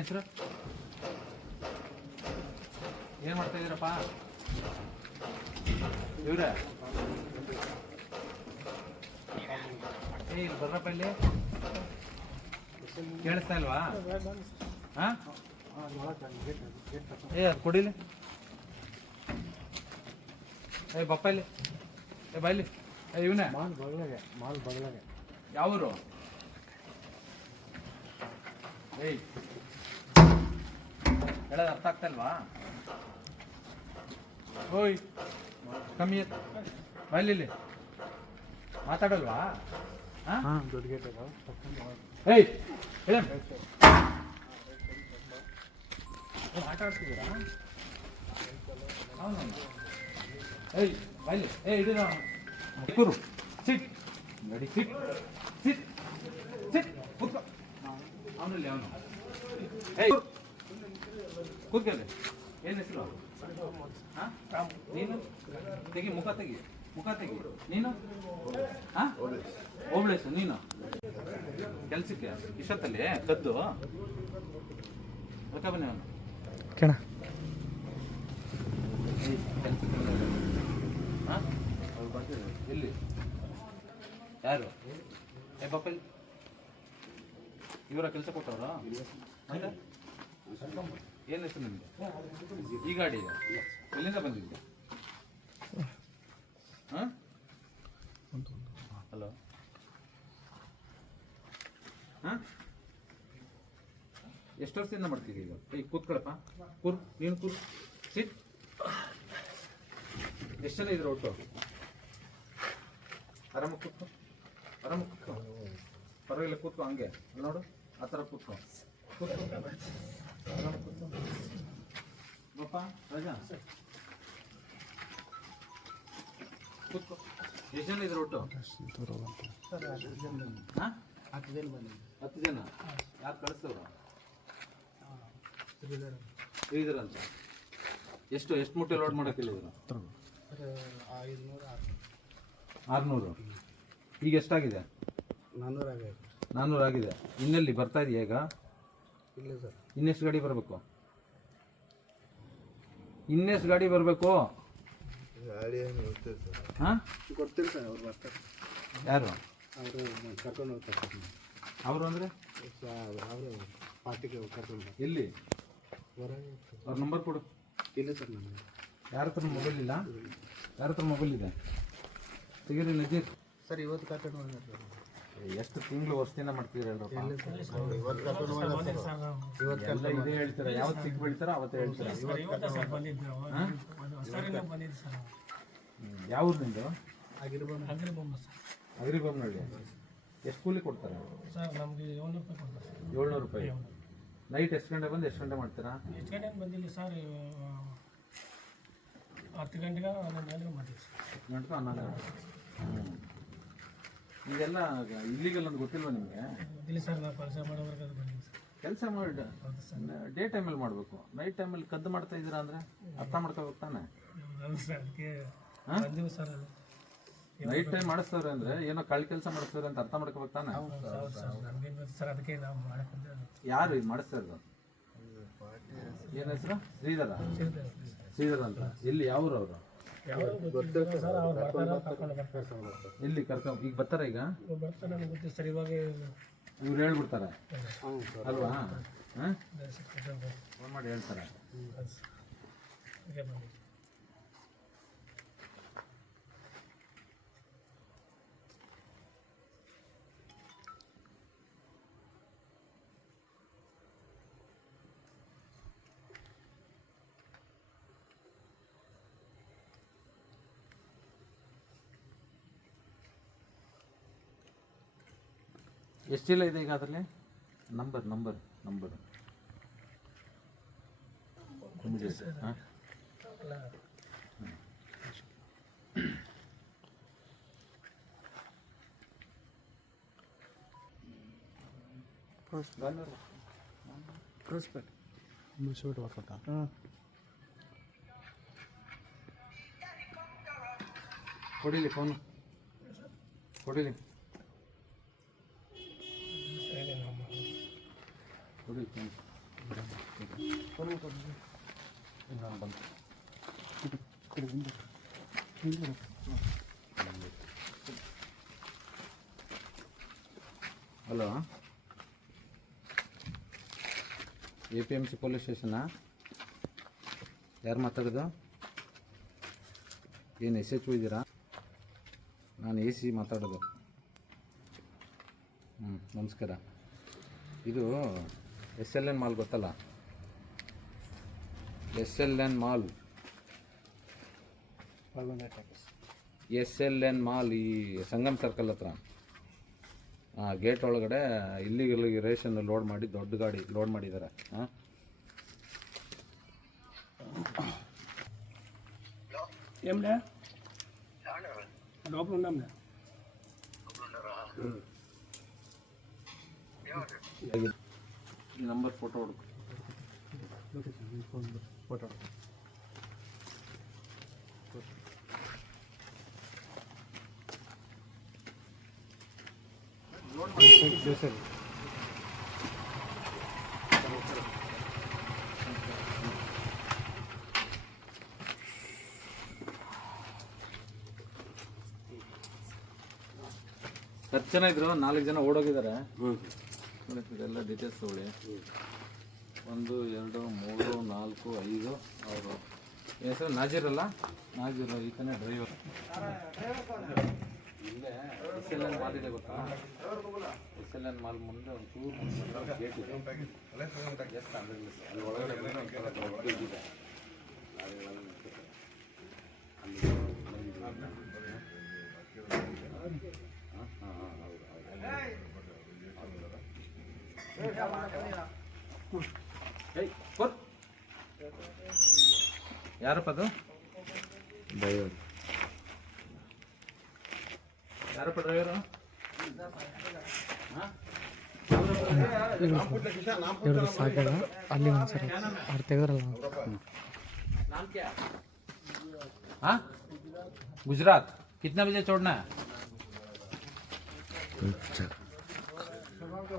ಹೆಸರು? ಏನು ಮಾಡ್ತಾ ಇದ್ದೀರಪ್ಪ ಇವ್ರೆ? ಇಲ್ಲಿ ಬರ್ರಪ್ಪ, ಇಲ್ಲಿ ಕೇಳಿಸ್ತಾ ಇಲ್ವಾ? ಹಾಂ, ಅದು ಕೊಡಿಲಿ. ಬಪ್ಪ ಇಲ್ಲಿ, ಬಾಯ್ಲಿ. ಇವನೇ ಮಾಲ್ ಬಗ್ಲಾಗೆ. ಯಾವರು? ಹೇಳೋದು ಅರ್ಥ ಆಗ್ತಾ ಇಲ್ವಾ? ಓಯ್ ಕಮ್ಮಿ ಬಾಯ್ಲಿ, ಮಾತಾಡಲ್ವಾ? ಹಾಂ, ದೊಡ್ಡ ಗೇಟ್ ಏಯ್ ಹೇಳ, ಆಟ ಆಡ್ತಿದ್ದೀರಾ? ಹೌದು. ಏಯ್ ಬಾಯ್ಲಿ, ಹಿಡಿದ ಕೂರು, ಸಿಟ್ ನಡಿ, ಸಿಟ್ ಸಿಟ್ ಸಿಟ್, ಕೂತ್ಕೋ. ಅವನಲ್ಲಿ ಅವನು ಏಯ್ ಕೂತ್ಕೊಳ್ಳಿ. ಏನು ಹೆಸರು? ಹಾಂ, ನೀನು ತೆಗಿ, ಮುಖ ತೆಗಿ. ನೀನು? ಹಾಂ, ಓಬಳೇಶ್. ನೀನು ಕೆಲ್ಸಕ್ಕೆ ಇಷ್ಟೊತ್ತಲ್ಲಿ ಕದ್ದು ಅದಕ್ಕೆ ಬನ್ನಿ. ಅವನು ಕೇಳ ಕೆಲ್ಸಕ್ಕೆ. ಹಾಂ, ಅವ್ರು ಬರ್ತಿದ್ದಾರೆ. ಎಲ್ಲಿ? ಯಾರು? ಬಪ್ಪಲ್ಲಿ ಇವರ ಕೆಲಸ ಕೊಟ್ಟವ್ರ? ಏನು ಹೆಸರು ನಿಮಗೆ? ಈ ಗಾಡಿ ಇದೆ. ಎಲ್ಲಿಂದ ಬಂದಿದ್ದೆ? ಹಾಂ, ಹಲೋ. ಹಾಂ, ಎಷ್ಟು ವರ್ಷದಿಂದ ಮಾಡ್ತೀರಿ ಈಗ? ಈಗ ಕೂತ್ಕೊಳಪ್ಪ, ನೀನು ಕೂರು, ಸಿಟ್. ಎಷ್ಟು ಜನ ಇದ್ರು ಒಟ್ಟು? ಆರಾಮಾಗಿ ಕೂತ್ಕೊ, ಪರವಾಗಿಲ್ಲ, ಕೂತ್ಕೊ. ಹಂಗೆ ನೋಡು, ಆ ಥರ ಕೂತ್ಕೊ. ಆರಾಮಾಗಿ ಕೂತ್ಕೊ. ಬಪ್ಪ ರಾಜಾ, ಕೂತ್ಕೊ. ಎಷ್ಟು ಜನ ಇದ್ರು ಒಟ್ಟು? ಹಾಂ, 10 ಜನ ಬಂದಿದ್ದೆ. 10 ಜನ. ಯಾರು ಕಳಿಸ್ತವ್ರು? ಶ್ರೀಧರ್ ಅಂತ. ಎಷ್ಟು ಮೂಟೆ ಲೋಡ್ ಮಾಡೋಕ್ಕಿಲ್ಲ? 600. ಈಗ ಎಷ್ಟಾಗಿದೆ? 400 ಆಗಿದೆ. ಇನ್ನೆಲ್ಲಿ ಬರ್ತಾ ಇದೆಯಾ ಈಗ? ಇಲ್ಲ ಸರ್. ಇನ್ನೆಷ್ಟು ಗಾಡಿ ಬರಬೇಕು? ಇನ್ನೆಷ್ಟು ಗಾಡಿ ಬರಬೇಕು? ಗಾಡಿ ಏನು ಗೊತ್ತಿಲ್ಲ ಸರ್. ಹಾಂ, ಗೊತ್ತಿಲ್ಲ ಸರ್. ಅವ್ರು ಬರ್ತಾರೆ. ಯಾರು? ಅವರು ಕರ್ಕೊಂಡು ಹೋಗ್ತಾರೆ. ಅವರು ಅಂದರೆ ಅವರು ಪಾರ್ಟಿಗೆ ಕರ್ಕೊಂಡು ಬರ್ತಾರೆ. ಎಲ್ಲಿ? ಹೊರಗೆ. ಅವ್ರ ನಂಬರ್ ಕೊಡು. ಇಲ್ಲ ಸರ್, ನನಗೆ ಯಾರ ಹತ್ರ ಮೊಬೈಲ್ ಇಲ್ಲ? ಯಾರ ಹತ್ರ ಮೊಬೈಲ್ ಇದೆ? ತೆಗೀರಿ ನಜೀರ್. ಸರ್, ಇವತ್ತು ಕರ್ಕೊಂಡು ಹೋಗ್ತಾರೆ ಸರ್. ಎಷ್ಟು ತಿಂಗಳು ವರ್ಷದಿಂದ ಮಾಡ್ತೀರ? ಇವತ್ತು ಕರ್ಕೊಂಡು ಹೋಗ್ತಾರೆ ಸರ್. ಎಲ್ಲ ಇದೇ ಹೇಳ್ತೀರಾ? ಯಾವತ್ತು ಸಿಕ್ ಬೀಳ್ತಾರೋ ಅವತ್ತು ಹೇಳ್ತೀರಾ? ಯಾವ ಊರು ನಿಂದು? ಅಗ್ರಿಬೊಮ್ಮನಹಳ್ಳಿ. ಎಷ್ಟು ಕೂಲಿ ಕೊಡ್ತಾರೆ? ಸರ್, ನಮಗೆ 700 ರೂಪಾಯಿ ಕೊಡ್ತಾರೆ. 700 ರೂಪಾಯಿ. ನೈಟ್ ಎಷ್ಟು ಗಂಟೆ ಬಂದು ಎಷ್ಟು ಗಂಟೆ ಮಾಡ್ತೀರಾ? ಎಷ್ಟು ಗಂಟೆ ಬಂದಿಲ್ಲ ಸರ್. 10 ಗಂಟೆಗೆ 11 ಗಂಟೆಗೆ ಮಾಡ್ತೀವಿ ಸರ್. 10 ಗಂಟೆಗೆ 11 ಗಂಟೆ. ಇದೆಲ್ಲ ಇಲ್ಲಿಗೆಲ್ಲ ಒಂದು ಗೊತ್ತಿಲ್ವಾ ನಿಮಗೆ? ಗೊತ್ತಿಲ್ಲ ಸರ್, ನಾವು ಕೆಲಸ ಮಾಡೋವರೆಗೆ ಅದು ಬಂದಿಲ್ಲ ಸರ್. ಕೆಲಸ ಮಾಡಿ ಡೇ ಟೈಮಲ್ಲಿ ಮಾಡಬೇಕು. ನೈಟ್ ಟೈಮಲ್ಲಿ ಕದ್ದು ಮಾಡ್ತಾ ಇದ್ದೀರಾ ಅಂದರೆ ಅರ್ಥ ಮಾಡ್ಕೋಬೇಕು ತಾನೆ? ಹೌದು ಸರ್, ಅದಕ್ಕೆ ಬಂದಿವಿ ಸರ್. ನೈಟ್ ಟೈಮ್ ಮಾಡಿಸ್ತವ್ರೆ ಅಂದರೆ ಏನೋ ಕಳ್ಳ ಕೆಲಸ ಮಾಡಿಸ್ತವ್ರೆ ಅಂತ ಅರ್ಥ ಮಾಡ್ಕೋಬೇಕು ತಾನೆ? ಹೌದು ಸರ್, ನಮಗೇನು ಗೊತ್ತು ಸರ್, ಅದಕ್ಕೆ ನಾವು ಮಾಡಕ್ಕೆ. ಯಾರು ಇದು ಮಾಡಿಸ್ತಾ ಇರೋದು? ಏನು ಹೆಸರು? ಶ್ರೀಧರ ಅಂತ. ಎಲ್ಲಿ? ಯಾವ್ರು ಅವರು? ಸರ್, ಅವ್ರು ಬರ್ತಾರೆ, ಕರ್ಕೊಂಡು ಬರ್ತಾರೆ ಸರ್. ಎಲ್ಲಿ ಕರ್ಕೊಂಡು? ಈಗ ಬರ್ತಾರೆ? ಈಗ ಬರ್ತಾರೆ, ನನಗೆ ಗೊತ್ತಿಲ್ಲ ಸರ್. ಇವಾಗ ಇವ್ರು ಹೇಳ್ಬಿಡ್ತಾರೆ ಅಲ್ವಾ? ಹಾಂ, ಫೋನ್ ಮಾಡಿ ಹೇಳ್ತಾರೆ. ಎಷ್ಟು ಚೀಲ ಇದೆ ಈಗ ಅದರಲ್ಲಿ? ನಂಬರ್ ಹಾಂ, ಕೊಡಿಲಿ ಫೋನು, ಕೊಡಿಲಿ ಕೊಡಿ ಫೋನ್. ಇನ್ನೊಂದು ಬಂತು. ಹಲೋ, APMC ಪೊಲೀಸ್ ಸ್ಟೇಷನಾ? ಯಾರು ಮಾತಾಡೋದು? ಏನು SHO ಇದ್ದೀರಾ? ನಾನು AC ಮಾತಾಡೋದು. ನಮಸ್ಕಾರ. ಇದು SLN ಮಾಲ್ ಗೊತ್ತಲ್ಲ? SLN ಮಾಲ್, SLN ಮಾಲ್ ಈ ಸಂಗಮ್ ಸರ್ಕಲ್ ಹತ್ರ ಗೇಟ್ ಒಳಗಡೆ ಇಲ್ಲಿಗೆ ರೇಷನ್ ಲೋಡ್ ಮಾಡಿ ದೊಡ್ಡ ಗಾಡಿ ಲೋಡ್ ಮಾಡಿದ್ದಾರೆ. ಈ ನಂಬರ್ ಫೋಟೋ ಹುಡುಕು. ಫೋಟೋ ಹತ್ತು ಜನ ಇದ್ರು, 4 ಜನ ಓಡೋಗಿದ್ದಾರೆ. ಇದೆಲ್ಲ ಡೀಟೇಲ್ಸ್ ತಗೊಳ್ಳಿ. 1 2 3 4 5 ಅವರು ಹೆಸರು ನಾಜೀರ್ ಅಲ್ಲ? ನಾಜೀರ್ ಈತನೇ ಡ್ರೈವರ್. ಇಲ್ಲೇ SLN ಮಾಲ್ ಇದೆ ಗೊತ್ತಾ? SLN ಮಾಲ್ ಮುಂದೆ ಒಂದು ಚೂರು ಗೇಟ್ ಇದೆ. ಎಷ್ಟು ಅಲ್ಲಿ ಒಳಗಡೆ ದೊಡ್ಡ ಇದೆ. ಯಾರಪ್ಪ ಅದು? ಡ್ರೈವರ್. ಯಾರಪ್ಪ ಡ್ರೈವರು? ಸಾಕಲ್ಲ ಅಲ್ಲಿ ಒಂದ್ಸರಿ ಅವ್ರು ತೆಗೆದ್ರಲ್ಲ. हाँ, गुजरात. कितना बजे छोड़ना है?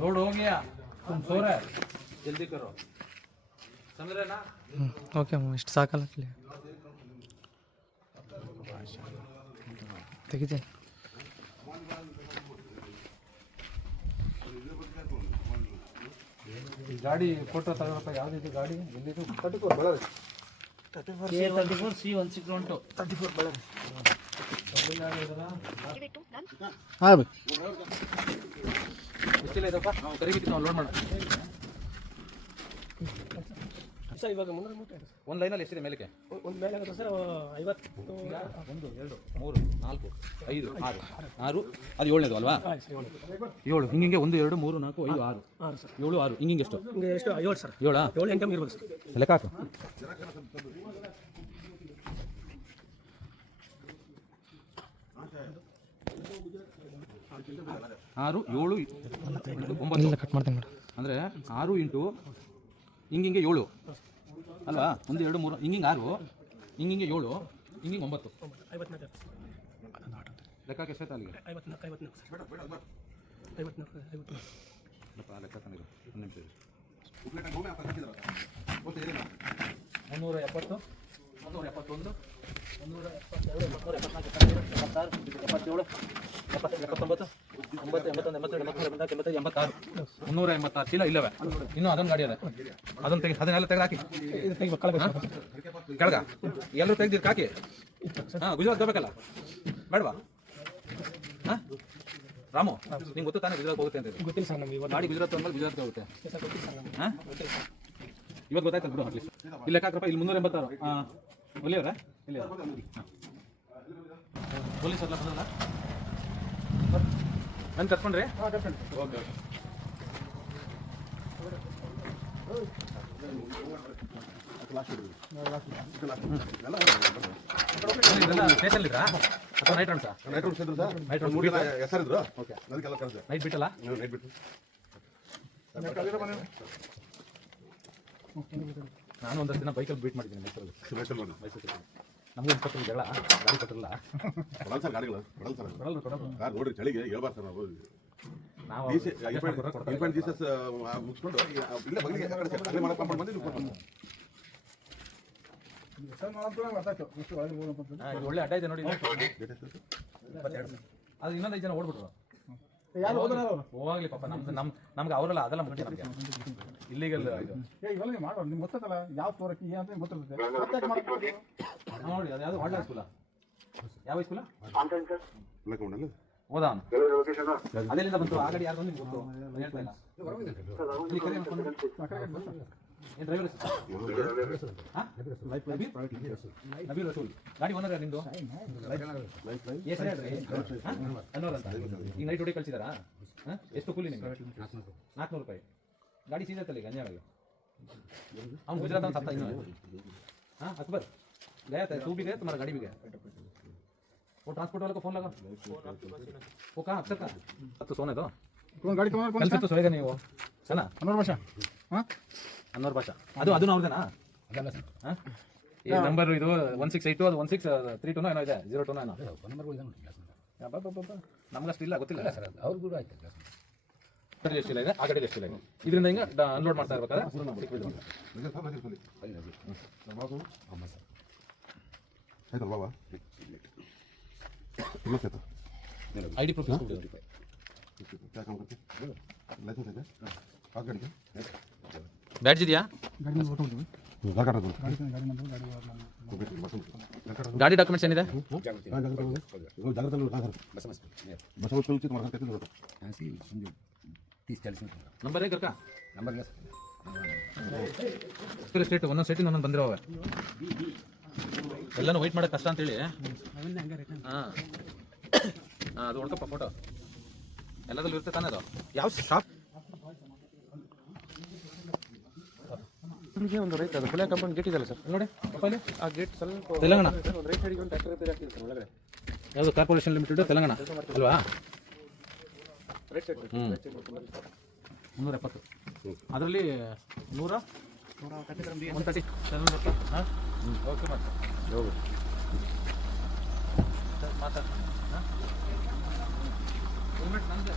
लोड हो गया, तुम सो रहे, जल्दी करो. समझ रहे ना? ಓಕೆ ಅಮ್ಮ, ಇಷ್ಟು ಸಾಕಲ್ಲ ಅಲ್ಲಿ ತೆಗಿತೀನಿ. ಈ ಗಾಡಿ ಫೋಟೋ ತಗೋಪ್ಪ. ಯಾವ್ದಿದೆ ಗಾಡಿ? ಎಲ್ಲಿದು? 34 ಬಳ್ಳಾರಿ. A34C161 34 ಬಳ್ಳಾರಿ. ಹಾಂ ಬೈ, ಗೊತ್ತಿಲ್ಲ ಇದಪ್ಪ. ನಾವು ಕರಿಬಿಟ್ಟು ನಾವು ಲೋಡ್ ಮಾಡೋಣ. ಸರ್ ಇವಾಗ 300 ಮೀಟರ್ ಒಂದು ಲೈನಲ್ಲಿ ಎಷ್ಟಿದೆ ಮೇಲಕ್ಕೆ? ಒಂದು ಮೇಲೆ ಆಗುತ್ತೆ ಸರ್ 50. 1 2 3 4 5 6 6 ಅದು 7ನೇದು ಅಲ್ವಾ? 7 ಹಿಂಗೆ 1 2 3 4 5 6 6 ಸರ್. 7 6 ಹಿಂಗೆ ಎಷ್ಟು? ಹಿಂಗೆ ಎಷ್ಟು? 7 ಸರ್. 7 7 ಎಂಟಮ್ ಇರ್ಬೋದು ಸರ್. ಲೆಕ್ಕ ಹಾಕು. 6 7 ಇಲ್ಲ ಕಟ್ ಮಾಡ್ತೀನಿ ಮೇಡಮ್. ಅಂದರೆ 6 ಇಂಟು ಹಿಂಗಿಂಗೆ 7 ಅಲ್ವಾ? 1 2 3 ಹಿಂಗಿಂಗೆ 6 ಹಿಂಗಿಂಗೆ 7 ಹಿಂಗಿಂಗೆ 9. 54 ಲೆಕ್ಕಕ್ಕೆ ಎಷ್ಟಾಯ್ತು ಅಲ್ಲಿಗೆ? 54 ಸರ್. 54 ಲೆಕ್ಕ ತಂದಿರು. 1 ನಿಮಿಷ. 370 371 386 ಚೀಲ ಇಲ್ಲವೆ. ಇನ್ನೂ ಅದೊಂದು ಗಾಡಿ ಅದ, ಅದನ್ನು ತೆಗಿ. ಅದನ್ನೆಲ್ಲ ತೆಗೆದು ಹಾಕಿ ಕೆಳಗ. ಎಲ್ಲರೂ ತೆಗ್ದಿದ್ದು ಹಾಕಿ. ಗುಜರಾತ್ ಹೋಗ್ಬೇಕಲ್ಲ, ಬೇಡವಾ? ರಾಮು, ನಿಂಗೆ ಗೊತ್ತು ತಾನೇ ಗುಜರಾತ್ ಹೋಗುತ್ತೆ ಅಂತ? ಗೊತ್ತಿಲ್ಲ ಸರ್ ನಮಗೆ. ಗಾಡಿ ಗುಜರಾತ್ ಅಂದ್ಮೇಲೆ ಗುಜರಾತ್ಗೆ ಹೋಗುತ್ತೆ. ಗೊತ್ತಿಲ್ಲ ಸರ್ ನಮಗೆ. ಇವತ್ತು ಗೊತ್ತಾಯ್ತು ಬಿಡು. ಅಟ್ಲೀಸ್ಟ್ ಇಲ್ಲಿ ಲೆಕ್ಕ ಹಾಕ್ರಪ್ಪ. ಇಲ್ಲಿ 386. ಒಲಿಯವರ ಇಲ್ಲಿ ಪೊಲೀಸ್ ಎಲ್ಲ ಬಂದಲ್ಲ? ನಾನು ಕರ್ಕೊಂಡ್ರಿ? ಓಕೆ ಇದೆಲ್ಲ ಸ್ಟೇಷನ್ ಇದ್ರಾ ಅಥವಾ ನೈಟ್ ರೌಂಡ್ಸಾ? ನೈಟ್ ರೌಂಡ್ಸ್ ಇದ್ರು ಸರ್. ನೈಟ್ ರೌಂಡ್ ಹೆಸರಿದ್ರು. ಓಕೆ, ಅದಕ್ಕೆಲ್ಲ ಕರೆದೆ. ನೈಟ್ ಬಿಟ್ಟಲ್ಲ? ನೈಟ್ ಬಿಟ್ಟು ನಾನು ಒಂದಷ್ಟು ದಿನ ಬೈಕಲ್ಲಿ ಬೀಟ್ ಮಾಡಿದ್ದೀನಿ ಮೈಸೂರಲ್ಲಿ. ನಮಗೂ ಇನ್ಸ್ಪೆಕ್ಟರ್ ಜಗಳ, ಗಾಡಿ ಕೊಟ್ಟಿರಲ್ಲ. ಕೊಡಲ್ಲ ಸರ್ ಗಾಡಿಗಳು, ಕೊಡಲ್ಲ ಸರ್. ಕೊಡಲ್ಲ ಕಾರ್ ನೋಡ್ರಿ ಚಳಿಗೆ ಹೇಳ್ಬಾರ್ದು ಸರ್ ನಾವು. ನಾವು ಇನ್ಫ್ಯಾಂಟ್ ಜೀಸಸ್ ಮುಗಿಸ್ಕೊಂಡು ಇಲ್ಲೇ ಬಗಲಿಗೆ ಅಲ್ಲೇ ಮಾಡಕ್ಕೆ ಕಂಪೌಂಡ್ ಬಂದು ಇಲ್ಲಿ ಕೊಡ್ತೀನಿ. ಇದು ಒಳ್ಳೆ ಅಡ್ಡ ಇದೆ ನೋಡಿ. ಅದು ಇನ್ನೊಂದು 5 ಜನ ಓಡ್ಬಿಟ್ರು. ಯಾರು ಹೋದ್ರೆ ಹೋಗ್ಲಿ ಪಾಪ, ನಮ್ಗೆ ಅವರಲ್ಲ, ಅದೆಲ್ಲ ಮುಖ್ಯ ನಮಗೆ. ಇಲ್ಲಿಗಲ್ ಇದು ಇವೆಲ್ಲ ನೀವು ಮಾಡೋದು ನಿಮ್ಗೆ ಗೊತ್ತಲ್ಲ ಯಾವ ಸ್ಟೋರಕ್ಕೆ ಏನಂತ ಗೊತ್ತಿರ್ತದೆ. ಪ್ರತ್ಯೇಕ ಮಾಡ್ಬೋದು. ನೋಡಿ, ಅದು ಯಾವುದು ಒಳ್ಳೆ ಸ್ಕೂಲ. ಯಾವ ಸ್ಕೂಲ ಇಲ್ಲ ಕೌಂಡಲ್ಲ ಹೋದ ಅವನು. ಅದೆಲ್ಲಿಂದ ಬಂತು ಆ ಗಾಡಿ? ಯಾರು ಬಂದು ನಿಮ್ಗೆ ಗೊತ್ತು? ನಾನು ಹೇಳ್ತಾ ಇಲ್ಲ. ಇಲ್ಲಿ ಕರೆ ಮಾಡ್ಕೊಂಡು ಏನು ಡ್ರೈವರ್ ನಬೀಲ್ ರಸೂಲ್ ಗಾಡಿ ಓನರ್ ನಿಂದು? ಎಷ್ಟು ಹೇಳ್ರಿ? ಅನ್ನೋರು ಅಂತ. ಈಗ ನೈಟ್ ಡ್ಯೂಟಿ ಕಳಿಸಿದಾರಾ? ಎಷ್ಟು ಕೂಲಿ ನಿಮ್ಗೆ? 400 ರೂಪಾಯಿ. ಗಾಡಿ ಸೀಸ್ ಆಯ್ತಲ್ಲ ಈಗ ಅಂಜಾವಾಗಿ. ಅವ್ನು ಗುಜರಾತ್ ಅವ್ನು ಸತ್ತ ಇನ್ನು. हाँ अकबर गया था, तू भी गया, तुम्हारा गाड़ी भी गया? वो ट्रांसपोर्ट वाले को फोन लगा, वो कहाँ अक्सर का? अब तो सोने दो, कौन गाड़ी कौन कल से तो सोएगा नहीं वो, है ना? अनवर भाषा हाँ ಅನ್ವರ್ ಭಾಷಾ. ಅದು ಅವ್ರದೇನಾ? ಅದಲ್ಲ ಸರ್. ಹಾಂ, ಈ ನಂಬರ್ ಇದು 1682 ಅದು 1632 ಏನೋ ಇದೆ, 02 ಏನೋ ನಂಬರ್ಗಳು ಇದೆ ನೋಡಿ. ನಮ್ಗಷ್ಟು ಇಲ್ಲ, ಗೊತ್ತಿಲ್ಲ ಸರ್. ಅವ್ರಿಗೂ ಆಯ್ತು. ಗಾಡಿ ಎಷ್ಟಿಲ್ಲ ಇದೆ, ಆ ಗಾಡಿ ಎಷ್ಟಿಲ್ಲ ಇದೆ. ಇದರಿಂದ ಹಿಂಗೆ ಅನ್ಲೋಡ್ ಮಾಡ್ತಾ ಇರ್ಬೇಕಾದ್ರೆ ಆಯ್ತಲ್ಲ ಬಾಬಾ ಐ ಡಿ ಪ್ರೂಫ್ ಲೈಸೆನ್ಸ್ ಇದೆ ಆ ಗಾಡಿಗೆ ಬ್ಯಾಡ್ಜ್ ಇದೆಯಾ? ಗಾಡಿ ಡಾಕ್ಯುಮೆಂಟ್ಸ್ ಏನಿದೆ? ನಂಬರ್ ಹೇಗೆ ಕರ್ಕ ನಂಬರ್ ಸ್ಟೇಟ್ ಒಂದೊಂದು ಸ್ಟೇಟಿಂದ ಒಂದೊಂದು ಬಂದಿರೋ ಎಲ್ಲನೂ ವೆಯ್ಟ್ ಮಾಡೋಕ್ಕೆ ಕಷ್ಟ ಅಂತೇಳಿ. ಹಾಂ ಹಾಂ, ಅದು ಹೊಡ್ಕಪ್ಪ ಫೋಟೋ ಎಲ್ಲದಲ್ಲೂ ಇರುತ್ತೆ ತಾನೇ. ಅದು ಯಾವ ಶಾಪ್ ಒಂದು ರೈಟ್, ಅದು ಫುಲ್ ಕಂಪೌಂಡ್ ಗೇಟ್ ಇದೆಯಲ್ಲ ಸರ್ ನೋಡಿ ಆ ಗೇಟ್ ಸ್ವಲ್ಪ ತೆಲಂಗಾಣ ಒಂದು ರೈಟ್ ಸೈಡಿಗೆ ಒಂದು ಟ್ರ್ಯಾಕ್ಟರ್ ಹಾಕ್ತಿದೆ ಸರ್ ಒಳಗಡೆ. ಯಾವುದು ಕಾರ್ಪೊರೇಷನ್ ಲಿಮಿಟೆಡ್ ತೆಲಂಗಾಣ ಅಲ್ವಾ? ರೈಟ್ ಸೈಡ್ 370 ಅದರಲ್ಲಿ 130 ಹಾಂ ಓಕೆ ಮತ್ತೆ ಹೋಗು ಮಾತಾಡ. ಹೆಲ್ಮೆಟ್ ನಂದು